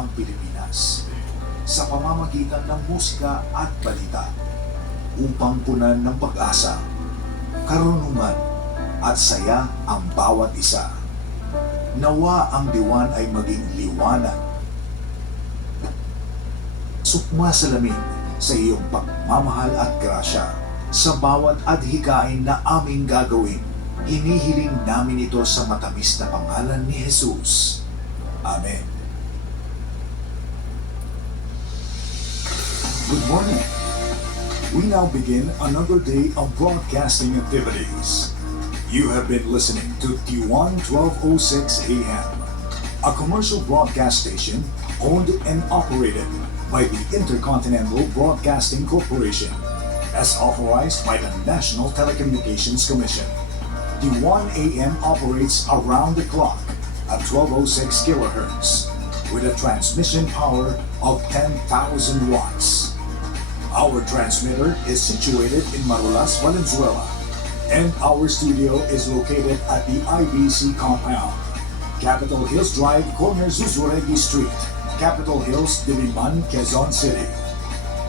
ang Pilipinas sa pamamagitan ng musika at balita upang punan ng pag-asa, karunungan at saya ang bawat isa. Nawa ang diwan ay maging liwanag, sukmasalamin sa iyong pagmamahal at grasya sa bawat adhikain na aming gagawin. Hinihiling namin ito sa matamis na pangalan ni Jesus. Amen. Good morning. We now begin another day of broadcasting activities. You have been listening to T1 1206 AM, a commercial broadcast station owned and operated by the Intercontinental Broadcasting Corporation, as authorized by the National Telecommunications Commission. T1 AM operates around the clock at 1206 kHz with a transmission power of 10,000 watts. Our transmitter is situated in Marulas, Valenzuela, and our studio is located at the IBC compound, Capitol Hills Drive, corner Zuzuregi Street, Capitol Hills, Diliman, Quezon City.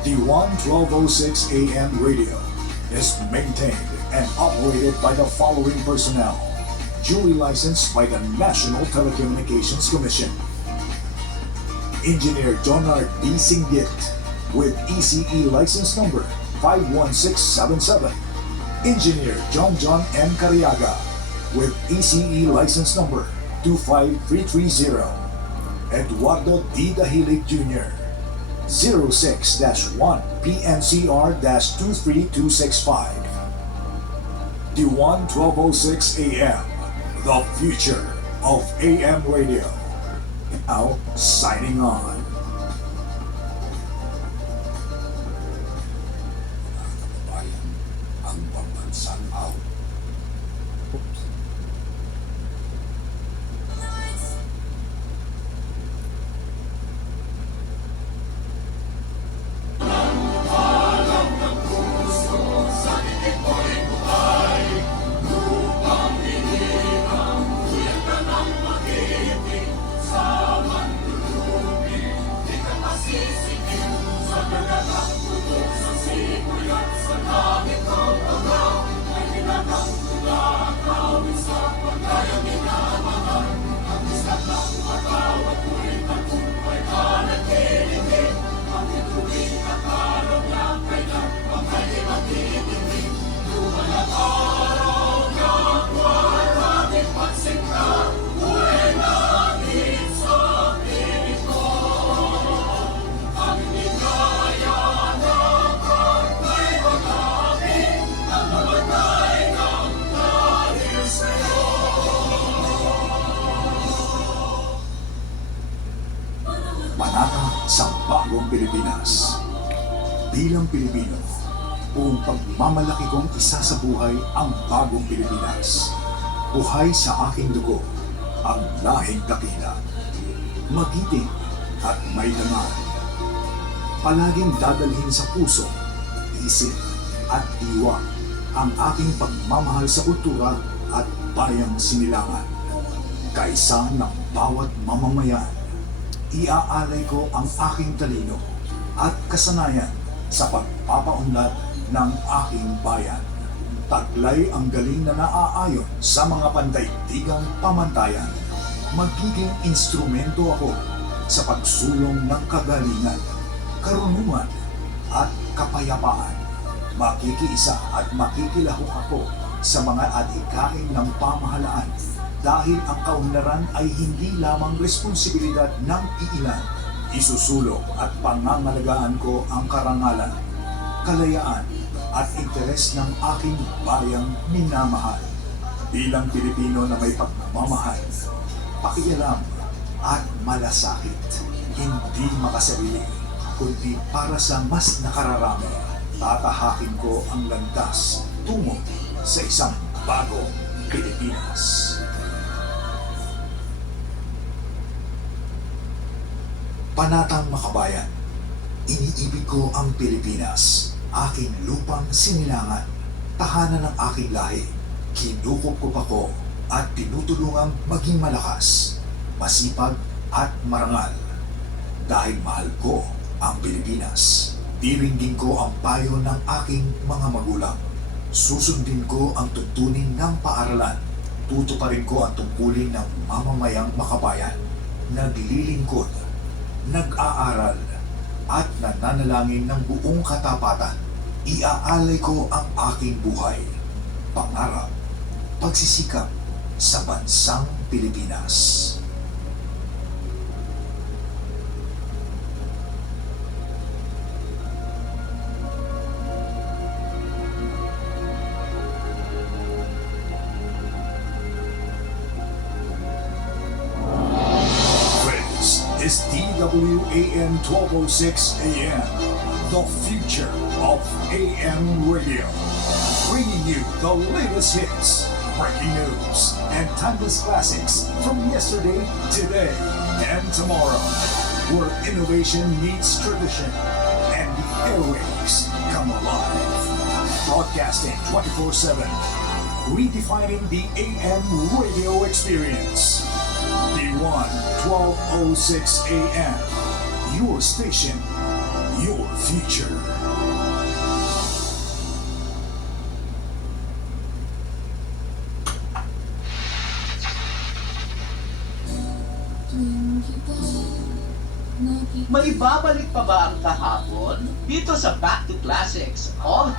T1 1206 AM radio is maintained and operated by the following personnel, duly licensed by the National Telecommunications Commission. Engineer Jonard B. Singgit with ECE license number 51677. Engineer John M. Cariaga with ECE license number 25330. Eduardo D. Dahilig Jr. 06-1 PNCR-23265. T1 1206 AM, the future of AM radio. Now, signing on. Ang pambansang out. Panata sa bagong Pilipinas. Bilang Pilipino, buong pagmamalaki kong isa sa buhay ang bagong Pilipinas. Buhay sa aking dugo, ang lahing dakila. Magiting at may laman. Palaging dadalhin sa puso, isip at diwa ang aking pagmamahal sa kultura at bayang sinilangan. Kaysa ng bawat mamamayan, iaalay ko ang aking talino at kasanayan sa pagpapaunlad ng aking bayan. Taglay ang galing na naaayon sa mga pandaigdigang pamantayan. Magiging instrumento ako sa pagsulong ng kagalingan, karunungan at kapayapaan. Makikiisa at makikilahok ako sa mga adhikain ng pamahalaan dahil ang kaunlaran ay hindi lamang responsibilidad ng iilan. Isusulong at pangangalagaan ko ang karangalan, kalayaan at interes ng aking bayang minamahal. Bilang Pilipino na may pagmamahal, pakialam at malasakit, hindi makasarili, kundi para sa mas nakararami, tatahakin ko ang landas tungo sa isang bagong Pilipinas. Panatang makabayan, iniibig ko ang Pilipinas, aking lupang sinilangan, tahanan ng aking lahi. Kinukupkup ako at tinutulungang maging malakas, masipag at marangal. dahil mahal ko ang Pilipinas. Diringgin ko ang payo ng aking mga magulang. Susundin ko ang tuntunin ng paaralan. Tutuparin ko ang tungkulin ng mamamayang makabayan. Naglilingkod, nag-aaral, at nananalangin ng buong katapatan. Iaalay ko ang aking buhay, pangarap, pagsisikap sa bansang Pilipinas. Is DWAM 1206 AM, the future of AM radio. Bringing you the latest hits, breaking news, and timeless classics from yesterday, today, and tomorrow. Where innovation meets tradition, and the airwaves come alive. Broadcasting 24/7, redefining the AM radio experience. D1 1206 AM, your station, your future. May babalik pa ba ang kahapon? Dito sa Back to Classics, all